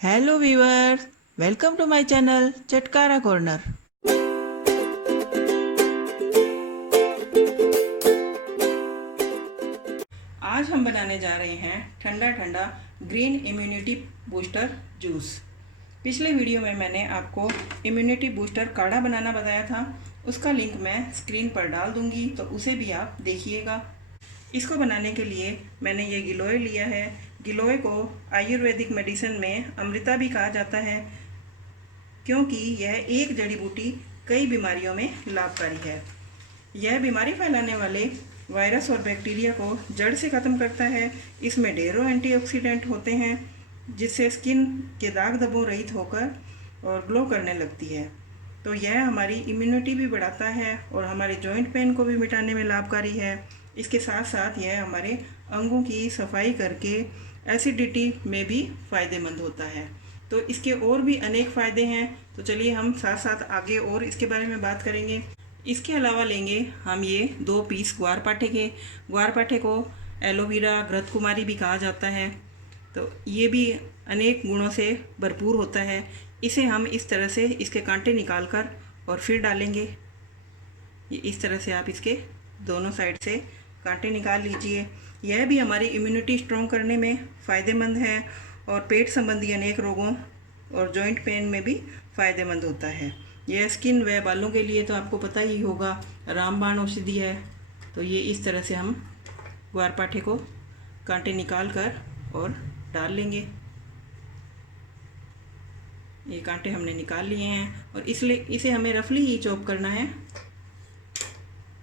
Hello viewers, welcome to my channel Chatkara Corner. आज हम बनाने जा रहे हैं ठंडा ठंडा ग्रीन इम्यूनिटी बूस्टर जूस। पिछले वीडियो में मैंने आपको इम्यूनिटी बूस्टर काढ़ा बनाना बताया था, उसका लिंक मैं स्क्रीन पर डाल दूंगी, तो उसे भी आप देखिएगा। इसको बनाने के लिए मैंने ये गिलोय लिया है। गिलोय को आयुर्वेदिक मेडिसिन में अमृता भी कहा जाता है, क्योंकि यह एक जड़ी बूटी कई बीमारियों में लाभकारी है। यह बीमारी फैलाने वाले वायरस और बैक्टीरिया को जड़ से ख़त्म करता है। इसमें ढेरों एंटीऑक्सीडेंट होते हैं, जिससे स्किन के दाग धब्बों रहित होकर और ग्लो करने लगती है। तो यह हमारी इम्यूनिटी भी बढ़ाता है और हमारे जॉइंट पेन को भी मिटाने में लाभकारी है। इसके साथ साथ यह हमारे अंगों की सफाई करके एसिडिटी में भी फ़ायदेमंद होता है। तो इसके और भी अनेक फ़ायदे हैं, तो चलिए हम साथ साथ आगे और इसके बारे में बात करेंगे। इसके अलावा लेंगे हम ये 2 पीस ग्वारपाठे के। ग्वारपाठे को एलोवेरा घृत कुमारी भी कहा जाता है, तो ये भी अनेक गुणों से भरपूर होता है। इसे हम इस तरह से इसके कांटे निकाल कर और फिर डालेंगे। ये इस तरह से आप इसके दोनों साइड से कांटे निकाल लीजिए। यह भी हमारी इम्यूनिटी स्ट्रॉन्ग करने में फ़ायदेमंद है और पेट संबंधी अनेक रोगों और जॉइंट पेन में भी फ़ायदेमंद होता है। यह स्किन व बालों के लिए तो आपको पता ही होगा, रामबाण औषधि है। तो ये इस तरह से हम ग्वारपाठे को कांटे निकाल कर और डाल लेंगे। ये कांटे हमने निकाल लिए हैं और इसलिए इसे हमें रफली ही चॉप करना है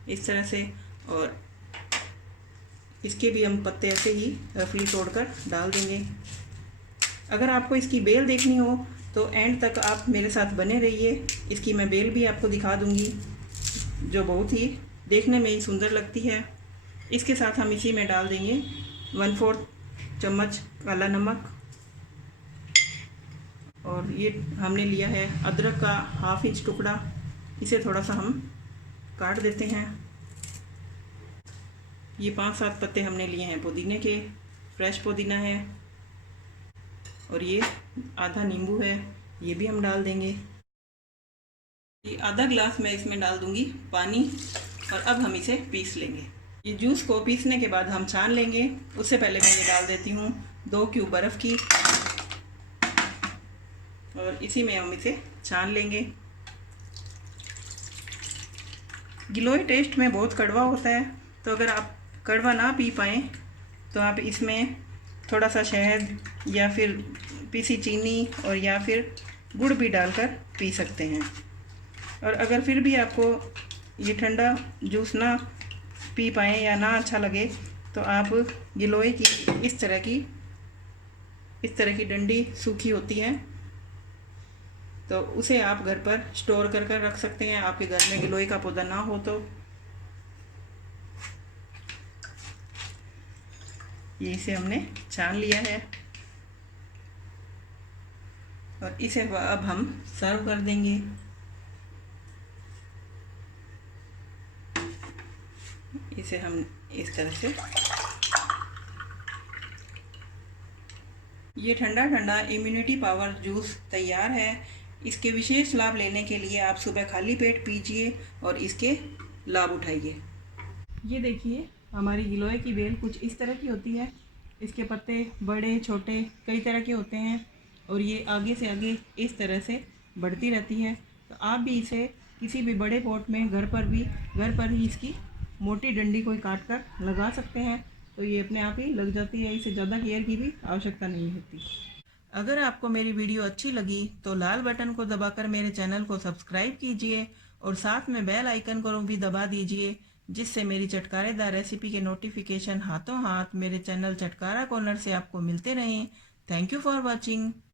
इस तरह से, और इसके भी हम पत्ते ऐसे ही रफली तोड़कर डाल देंगे। अगर आपको इसकी बेल देखनी हो तो एंड तक आप मेरे साथ बने रहिए। इसकी मैं बेल भी आपको दिखा दूंगी, जो बहुत ही देखने में ही सुंदर लगती है। इसके साथ हम इसी में डाल देंगे 1/4 चम्मच काला नमक, और ये हमने लिया है अदरक का 1/2 इंच टुकड़ा। इसे थोड़ा सा हम काट देते हैं। ये 5-7 पत्ते हमने लिए हैं पुदीने के, फ्रेश पुदीना है, और ये आधा नींबू है, ये भी हम डाल देंगे। ये आधा गिलास मैं इसमें डाल दूंगी पानी, और अब हम इसे पीस लेंगे। ये जूस को पीसने के बाद हम छान लेंगे। उससे पहले मैं ये डाल देती हूँ 2 क्यूब बर्फ़ की, और इसी में हम इसे छान लेंगे। गिलोय टेस्ट में बहुत कड़वा होता है, तो अगर आप कड़वा ना पी पाएँ तो आप इसमें थोड़ा सा शहद या फिर पीसी चीनी और या फिर गुड़ भी डालकर पी सकते हैं। और अगर फिर भी आपको ये ठंडा जूस ना पी पाएँ या ना अच्छा लगे, तो आप गिलोय की इस तरह की डंडी सूखी होती है, तो उसे आप घर पर स्टोर कर कर रख सकते हैं। आपके घर में गिलोय का पौधा ना हो तो ये इसे हमने छान लिया है, और इसे अब हम सर्व कर देंगे। इसे हम इस तरह से, ये ठंडा ठंडा इम्यूनिटी पावर जूस तैयार है। इसके विशेष लाभ लेने के लिए आप सुबह खाली पेट पीजिए और इसके लाभ उठाइए। ये देखिए, हमारी गिलोय की बेल कुछ इस तरह की होती है। इसके पत्ते बड़े छोटे कई तरह के होते हैं, और ये आगे से आगे इस तरह से बढ़ती रहती है। तो आप भी इसे किसी भी बड़े पॉट में घर पर ही इसकी मोटी डंडी को काट कर लगा सकते हैं, तो ये अपने आप ही लग जाती है। इसे ज़्यादा केयर की भी आवश्यकता नहीं होती। अगर आपको मेरी वीडियो अच्छी लगी तो लाल बटन को दबाकर मेरे चैनल को सब्सक्राइब कीजिए, और साथ में बेल आइकन को भी दबा दीजिए, जिससे मेरी चटकारेदार रेसिपी के नोटिफिकेशन हाथों हाथ मेरे चैनल चटकारा कॉर्नर से आपको मिलते रहें। Thank you for watching.